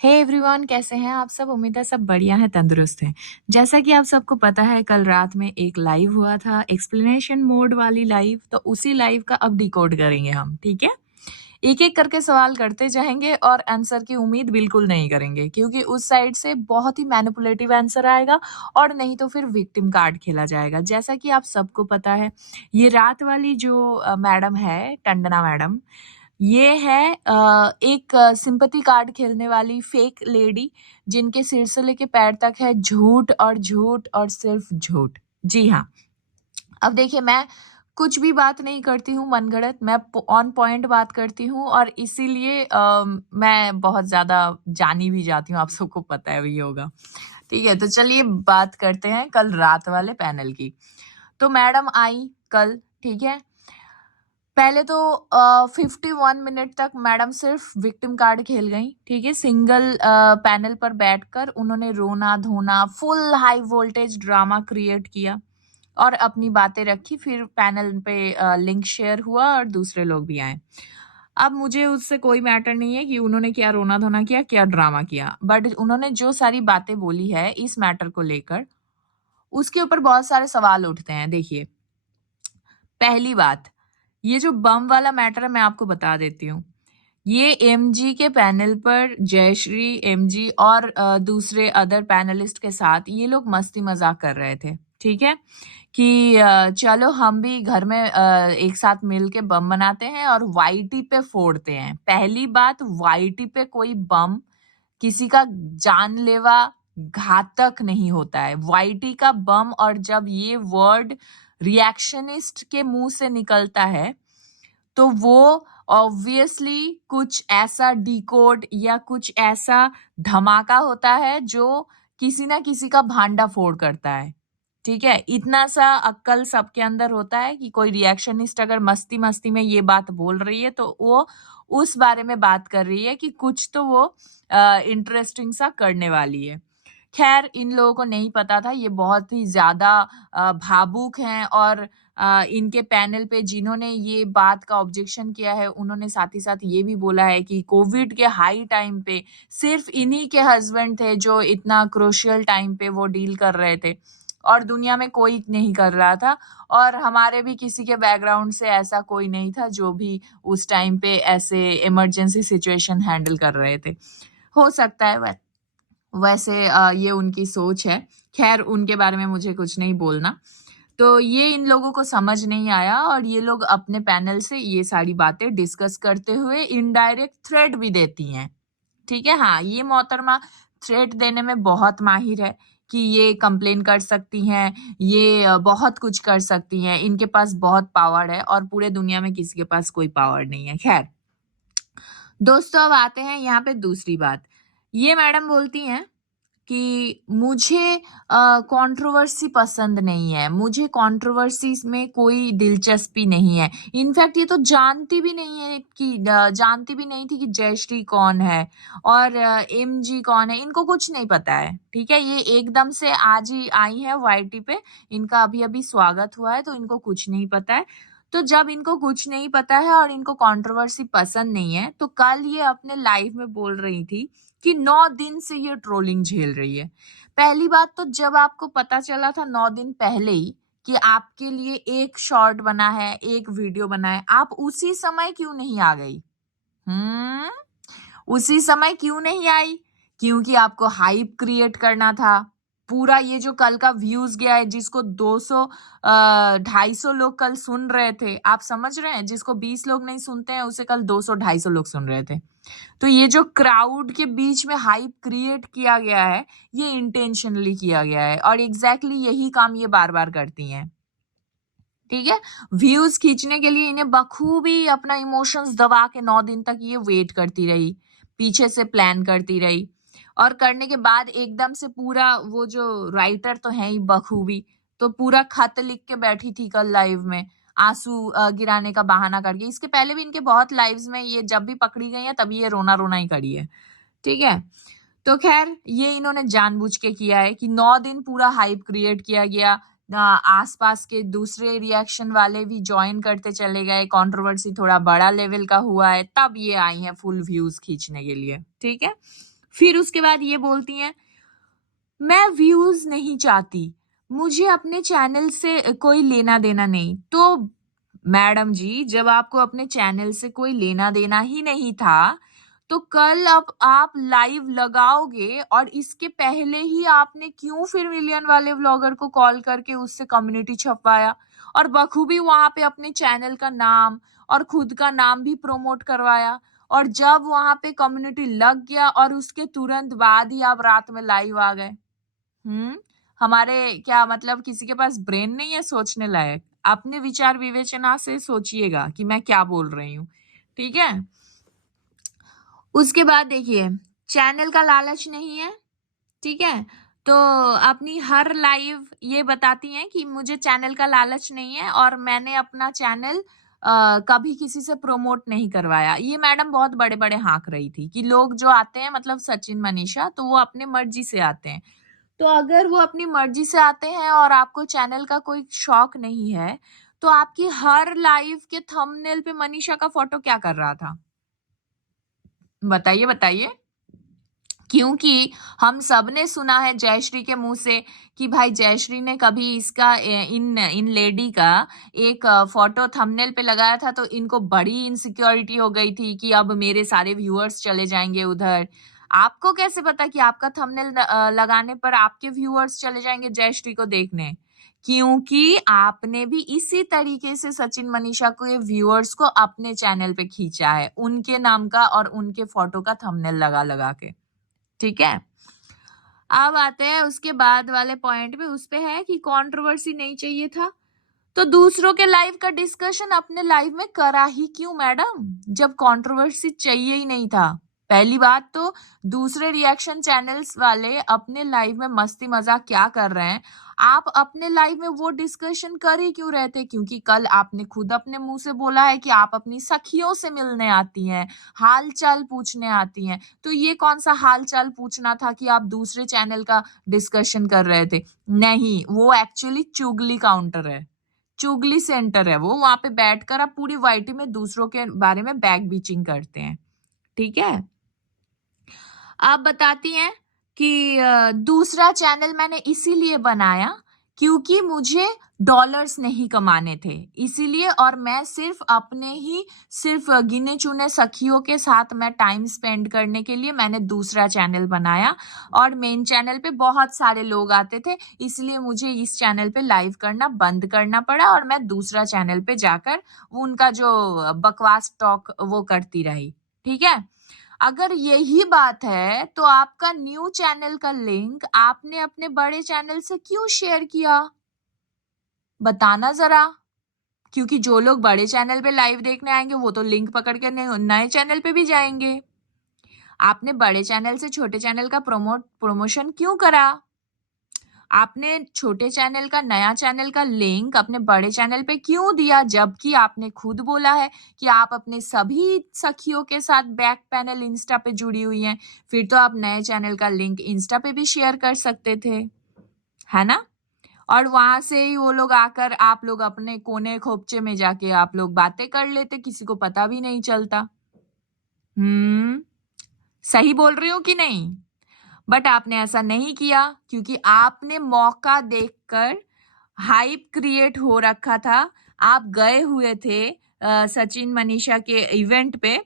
Hey everyone, कैसे हैं आप सब? उम्मीद है सब बढ़िया हैं, तंदुरुस्त हैं। जैसा कि आप सबको पता है, कल रात में एक लाइव हुआ था, एक्सप्लेनेशन मोड वाली लाइव। तो उसी लाइव का अब डिकोड करेंगे हम, ठीक है? एक-एक करके सवाल करते जाएँगे और आंसर की उम्मीद बिल्कुल नहीं करेंगे, क्योंकि उस साइड से बहुत ही मैनिपुलेटिव आंसर आएगा और नहीं तो फिर विक्टिम कार्ड खेला जाएगा। जैसा कि आप सबको पता है, ये रात वाली जो मैडम है, टंडना मैडम, ये है एक सिंपैथी कार्ड खेलने वाली फेक लेडी, जिनके सिर से लेके पैर तक है झूठ और झूठ और सिर्फ झूठ। जी हाँ। अब देखिए, मैं कुछ भी बात नहीं करती हूँ मनगढ़ंत, मैं ऑन पॉइंट बात करती हूँ और इसीलिए मैं बहुत ज़्यादा जानी भी जाती हूँ, आप सबको पता है भी होगा। ठीक है, तो चलिए बात करते हैं कल रात वाले पैनल की। तो मैडम आई कल, ठीक है? पहले तो 51 मिनट तक मैडम सिर्फ विक्टिम कार्ड खेल गई, ठीक है? सिंगल पैनल पर बैठकर उन्होंने रोना-धोना, full high voltage drama create किया और अपनी बातें रखी। फिर पैनल पे लिंक शेयर हुआ और दूसरे लोग भी आए। अब मुझे उससे कोई मैटर नहीं है कि उन्होंने क्या रोना-धोना किया, क्या ड्रामा किया। बट उन्होंने जो सारी बातें बोली है इस मैटर को लेकर, उसके ऊपर बहुत सारे सवाल उठते हैं। देखिए, पहली बात, ये जो बम वाला मैटर है, मैं आपको बता देती हूँ। ये एमजी के पैनल पर जयश्री, एमजी और दूसरे अदर पैनलिस्ट के साथ ये लोग मस्ती मजाक कर रहे थे, ठीक है? कि चलो हम भी घर में एक साथ मिल के बम बनाते हैं और वाईटी पे फोड़ते हैं। पहली बात, वाईटी पे कोई बम किसी का जानलेवा घातक नहीं होता है। वाईटी का बम, और जब ये वर्ड रिएक्शनिस्ट के मुंह से निकलता है तो वो ऑब्वियसली कुछ ऐसा डिकोड या कुछ ऐसा धमाका होता है जो किसी ना किसी का भांडा फोड़ करता है, ठीक है? इतना सा अक्ल सबके अंदर होता है कि कोई रिएक्शनिस्ट अगर मस्ती मस्ती में ये बात बोल रही है तो वो उस बारे में बात कर रही है कि कुछ तो वो इंटरेस्टिंग सा करने वाली है। खैर, इन लोगों को नहीं पता था, ये बहुत ही ज़्यादा भावुक हैं और इनके पैनल पे जिन्होंने ये बात का ऑब्जेक्शन किया है, उन्होंने साथ ही साथ ये भी बोला है कि कोविड के हाई टाइम पे सिर्फ इन्हीं के हस्बैंड थे जो इतना क्रूशियल टाइम पे वो डील कर रहे थे और दुनिया में कोई नहीं कर रहा था और हमारे भी किसी के बैकग्राउंड से ऐसा कोई नहीं था जो भी उस टाइम पे ऐसे इमरजेंसी सिचुएशन हैंडल कर रहे थे। हो सकता है वैसे ये उनकी सोच है। खैर, उनके बारे में मुझे कुछ नहीं बोलना। तो ये इन लोगों को समझ नहीं आया और ये लोग अपने पैनल से ये सारी बातें डिस्कस करते हुए इनडायरेक्ट थ्रेट भी देती हैं। ठीक है? हाँ, ये मोहतरमा थ्रेट देने में बहुत माहिर है कि ये कंप्लेन कर सकती हैं, ये बहुत कुछ कर सकती हैं, इनके पास बहुत पावर है और पूरे दुनिया में किसी के पास कोई पावर नहीं है। खैर, दोस्तों, अब आते हैं यहाँ पे दूसरी बात। ये मैडम बोलती हैं कि मुझे कंट्रोवर्सी पसंद नहीं है, मुझे कंट्रोवर्सीज में कोई दिलचस्पी नहीं है। इनफैक्ट ये तो जानती भी नहीं है कि जानती भी नहीं थी कि जयश्री कौन है और एमजी कौन है, इनको कुछ नहीं पता है, ठीक है? ये एकदम से आज ही आई है वाईटी पे, इनका अभी अभी स्वागत हुआ है, तो इनको कुछ नहीं पता है। तो जब इनको कुछ नहीं पता है और इनको कंट्रोवर्सी पसंद नहीं है, तो कल ये अपने लाइव में बोल रही थी कि 9 दिन से ये ट्रोलिंग झेल रही है। पहली बात तो, जब आपको पता चला था 9 दिन पहले ही कि आपके लिए एक शॉर्ट बना है, एक वीडियो बना है, आप उसी समय क्यों नहीं आ गई? हम्म? उसी समय क्यों नहीं आई? क्योंकि आपको हाइप क्रिएट करना था। पूरा ये जो कल का व्यूज गया है, जिसको 200 250 लोग कल सुन रहे थे, आप समझ रहे हैं? जिसको 20 लोग नहीं सुनते हैं, उसे कल 200 250 लोग सुन रहे थे। तो ये जो क्राउड के बीच में हाइप क्रिएट किया गया है, ये इंटेंशनली किया गया है और एग्जैक्टली यही काम ये बार बार करती हैं, ठीक है? व्यूज खींचने के लिए इन्हें बखूबी अपना इमोशंस दबा के 9 दिन तक ये वेट करती रही, पीछे से प्लान करती रही और करने के बाद एकदम से पूरा, वो जो राइटर तो है ही बखूबी, तो पूरा खत लिख के बैठी थी कल लाइव में, आंसू गिराने का बहाना करके। इसके पहले भी इनके बहुत लाइव्स में ये जब भी पकड़ी गई है तभी ये रोना रोना ही करी है, ठीक है? तो खैर, ये इन्होंने जानबूझ के किया है कि 9 दिन पूरा हाइप क्रिएट किया गया। आसपास के दूसरे रिएक्शन वाले भी ज्वाइन करते चले गए, कंट्रोवर्सी थोड़ा बड़ा लेवल का हुआ है, तब ये आई हैं फुल व्यूज खींचने के लिए, ठीक है? फिर उसके बाद ये बोलती हैं, मैं व्यूज नहीं चाहती, मुझे अपने चैनल से कोई लेना देना नहीं। तो मैडम जी, जब आपको अपने चैनल से कोई लेना देना ही नहीं था, तो कल अब आप लाइव लगाओगे और इसके पहले ही आपने क्यों फिर मिलियन वाले व्लॉगर को कॉल करके उससे कम्युनिटी छपवाया और बखूबी वहां पे अपने चैनल का नाम और खुद का नाम भी प्रमोट करवाया। और जब वहां पे कम्युनिटी लग गया और उसके तुरंत बाद ही आप रात में लाइव आ गए। हमारे क्या मतलब किसी के पास ब्रेन नहीं है सोचने लायक? अपने विचार विवेचना से सोचिएगा कि मैं क्या बोल रही हूँ, ठीक है। उसके बाद देखिए, चैनल का लालच नहीं है, ठीक है। तो अपनी हर लाइव ये बताती हैं कि मुझे चैनल का लालच नहीं है और मैंने अपना चैनल कभी किसी से प्रमोट नहीं करवाया। ये मैडम बहुत बड़े बड़े हाँक रही थी कि लोग जो आते हैं मतलब सचिन मनीषा, तो वो अपने मर्जी से आते हैं। तो अगर वो अपनी मर्जी से आते हैं और आपको चैनल का कोई शौक नहीं है, तो आपकी हर लाइव के थंबनेल पे मनीषा का फोटो क्या कर रहा था? बताइए बताइए। क्योंकि हम सब ने सुना है जयश्री के मुंह से कि भाई जयश्री ने कभी इसका इन लेडी का एक फोटो थंबनेल पे लगाया था, तो इनको बड़ी इनसिक्योरिटी हो गई थी कि अब मेरे सारे व्यूअर्स चले जाएंगे उधर। आपको कैसे पता कि आपका थंबनेल लगाने पर आपके व्यूअर्स चले जाएंगे जयश्री को देखने? क्योंकि आपने भी इसी तरीके से सचिन मनीषा को व्यूअर्स को अपने चैनल पे खींचा है, उनके नाम का और उनके फोटो का थंबनेल लगा लगा के, ठीक है। अब आते हैं उसके बाद वाले पॉइंट पे, उस पे है कि कंट्रोवर्सी नहीं चाहिए था, तो दूसरों के लाइव का डिस्कशन अपने लाइव में करा ही क्यों मैडम, जब कंट्रोवर्सी चाहिए ही नहीं था। पहली बात तो दूसरे रिएक्शन चैनल्स वाले अपने लाइव में मस्ती मजाक क्या कर रहे हैं, आप अपने लाइव में वो डिस्कशन कर ही क्यों रहे थे? क्योंकि कल आपने खुद अपने मुंह से बोला है कि आप अपनी सखियों से मिलने आती हैं, हाल चाल पूछने आती हैं। तो ये कौन सा हाल चाल पूछना था कि आप दूसरे चैनल का डिस्कशन कर रहे थे? नहीं, वो एक्चुअली चुगली काउंटर है, चुगली सेंटर है वो। वहां पे बैठकर आप पूरी वाइटी में दूसरों के बारे में बैक बीचिंग करते हैं, ठीक है। आप बताती हैं कि दूसरा चैनल मैंने इसीलिए बनाया क्योंकि मुझे डॉलर्स नहीं कमाने थे, इसीलिए। और मैं सिर्फ अपने ही सिर्फ गिने चुने सखियों के साथ मैं टाइम स्पेंड करने के लिए मैंने दूसरा चैनल बनाया और मेन चैनल पे बहुत सारे लोग आते थे, इसलिए मुझे इस चैनल पे लाइव करना बंद करना पड़ा और मैं दूसरा चैनल पे जाकर उनका जो बकवास टॉक वो करती रही, ठीक है। अगर यही बात है तो आपका न्यू चैनल का लिंक आपने अपने बड़े चैनल से क्यों शेयर किया? बताना जरा। क्योंकि जो लोग बड़े चैनल पे लाइव देखने आएंगे वो तो लिंक पकड़ के नए चैनल पे भी जाएंगे। आपने बड़े चैनल से छोटे चैनल का प्रमोशन क्यों करा? आपने छोटे चैनल का नया चैनल का लिंक अपने बड़े चैनल पे क्यों दिया, जबकि आपने खुद बोला है कि आप अपने सभी सखियों के साथ बैक पैनल इंस्टा पे जुड़ी हुई हैं? फिर तो आप नए चैनल का लिंक इंस्टा पे भी शेयर कर सकते थे, है ना। और वहां से ही वो लोग आकर आप लोग अपने कोने खोपचे में जाके आप लोग बातें कर लेते, किसी को पता भी नहीं चलता। सही बोल रही हूँ कि नहीं? बट आपने ऐसा नहीं किया क्योंकि आपने मौका देखकर, हाइप क्रिएट हो रखा था, आप गए हुए थे सचिन मनीषा के इवेंट पे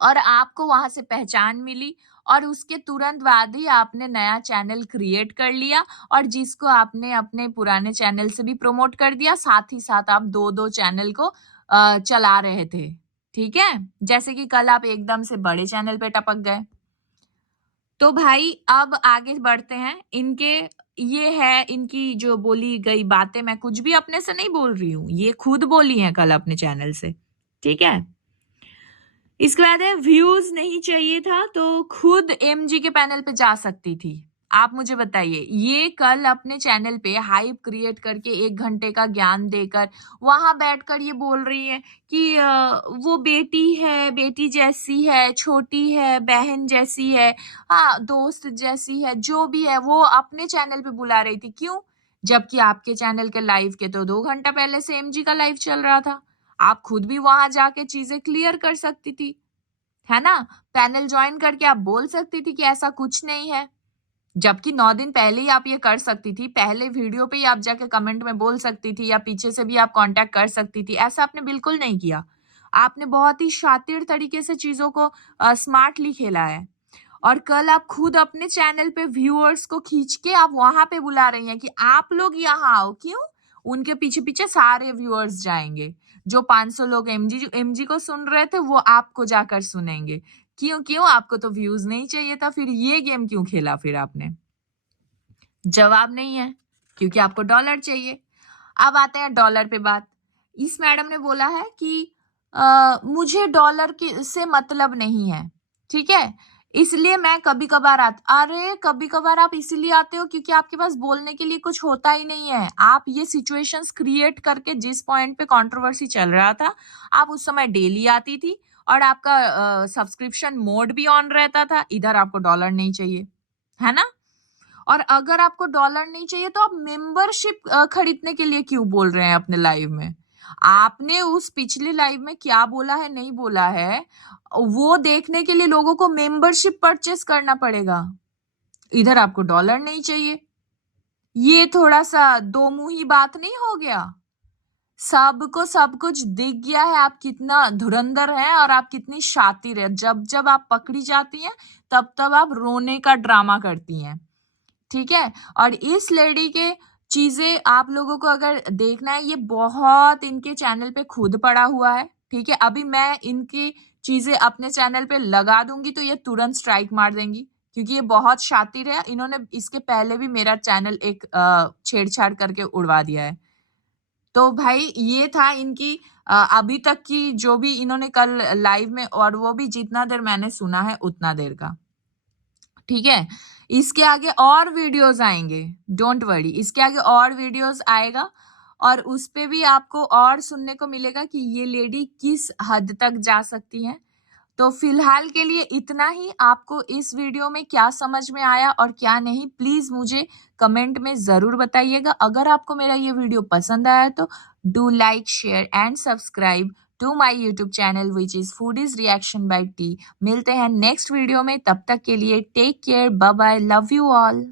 और आपको वहां से पहचान मिली और उसके तुरंत बाद ही आपने नया चैनल क्रिएट कर लिया और जिसको आपने अपने पुराने चैनल से भी प्रमोट कर दिया, साथ ही साथ आप दो दो चैनल को चला रहे थे, ठीक है। जैसे कि कल आप एकदम से बड़े चैनल पे टपक गए। तो भाई अब आगे बढ़ते हैं। ये है इनकी जो बोली गई बातें, मैं कुछ भी अपने से नहीं बोल रही हूँ, ये खुद बोली हैं कल अपने चैनल से, ठीक है। इसके बाद है, व्यूज नहीं चाहिए था तो खुद एमजी के पैनल पे जा सकती थी। आप मुझे बताइए, ये कल अपने चैनल पे हाइप क्रिएट करके 1 घंटे का ज्ञान देकर वहां बैठकर ये बोल रही है कि वो बेटी है, बेटी जैसी है, छोटी है, बहन जैसी है, हाँ दोस्त जैसी है, जो भी है वो अपने चैनल पे बुला रही थी। क्यों? जबकि आपके चैनल के लाइव के तो 2 घंटा पहले से एमजी का लाइव चल रहा था, आप खुद भी वहां जाके चीजें क्लियर कर सकती थी। है ना? पैनल ज्वाइन करके आप बोल सकती थी कि ऐसा कुछ नहीं है, जबकि 9 दिन पहले ही आप ये कर सकती थी। पहले वीडियो पे ही आप जाके कमेंट में बोल सकती थी या पीछे से भी आप कांटेक्ट कर सकती थी। ऐसा आपने बिल्कुल नहीं किया। आपने बहुत ही शातिर तरीके से चीज़ों को स्मार्टली खेला है। और कल आप खुद अपने चैनल पे व्यूअर्स को खींच के आप वहां पे बुला रही हैं कि आप लोग यहाँ आओ। क्यों? उनके पीछे पीछे सारे व्यूअर्स जाएंगे। जो 500 लोग एमजी को सुन रहे थे वो आपको जाकर सुनेंगे। क्यों? क्यों? आपको तो व्यूज नहीं चाहिए था, फिर ये गेम क्यों खेला फिर आपने? जवाब नहीं है, क्योंकि आपको डॉलर चाहिए। अब आते हैं डॉलर पे बात। इस मैडम ने बोला है कि मुझे डॉलर की से मतलब नहीं है, ठीक है, इसलिए मैं कभी कभार अरे कभी कभार आप इसीलिए आते हो क्योंकि आपके पास बोलने के लिए कुछ होता ही नहीं है। आप ये सिचुएशंस क्रिएट करके जिस पॉइंट पे कंट्रोवर्सी चल रहा था, आप उस समय डेली आती थी और आपका सब्सक्रिप्शन मोड भी ऑन रहता था। इधर आपको डॉलर नहीं चाहिए, है ना? और अगर आपको डॉलर नहीं चाहिए तो आप मेंबरशिप खरीदने के लिए क्यों बोल रहे हैं अपने लाइव में? आपने उस पिछले लाइव में क्या बोला है, नहीं बोला है, वो देखने के लिए लोगों को मेंबरशिप परचेस करना पड़ेगा। इधर आपको डॉलर नहीं चाहिए। ये थोड़ा सा दो मुंही बात नहीं हो गया? सबको सब कुछ दिख गया है आप कितना धुरंधर हैं और आप कितनी शातिर है। जब जब आप पकड़ी जाती हैं तब तब आप रोने का ड्रामा करती हैं, ठीक है? और इस लेडी के चीजें आप लोगों को अगर देखना है, ये बहुत इनके चैनल पे खुद पड़ा हुआ है, ठीक है? अभी मैं इनकी चीजें अपने चैनल पे लगा दूंगी तो ये तुरंत स्ट्राइक मार देंगी, क्योंकि ये बहुत शातिर है। इन्होंने इसके पहले भी मेरा चैनल एक छेड़छाड़ करके उड़वा दिया है। तो भाई ये था इनकी अभी तक की जो भी इन्होंने कल लाइव में, और वो भी जितना देर मैंने सुना है उतना देर का, ठीक है? इसके आगे और वीडियोस आएंगे, डोंट वरी, इसके आगे और वीडियोस आएगा और उस पे भी आपको और सुनने को मिलेगा कि ये लेडी किस हद तक जा सकती है। तो फिलहाल के लिए इतना ही। आपको इस वीडियो में क्या समझ में आया और क्या नहीं, प्लीज मुझे कमेंट में जरूर बताइएगा। अगर आपको मेरा ये वीडियो पसंद आया तो do like, share and subscribe to my YouTube channel which is foodies reaction by T. मिलते हैं नेक्स्ट वीडियो में, तब तक के लिए take care, bye bye, love you all.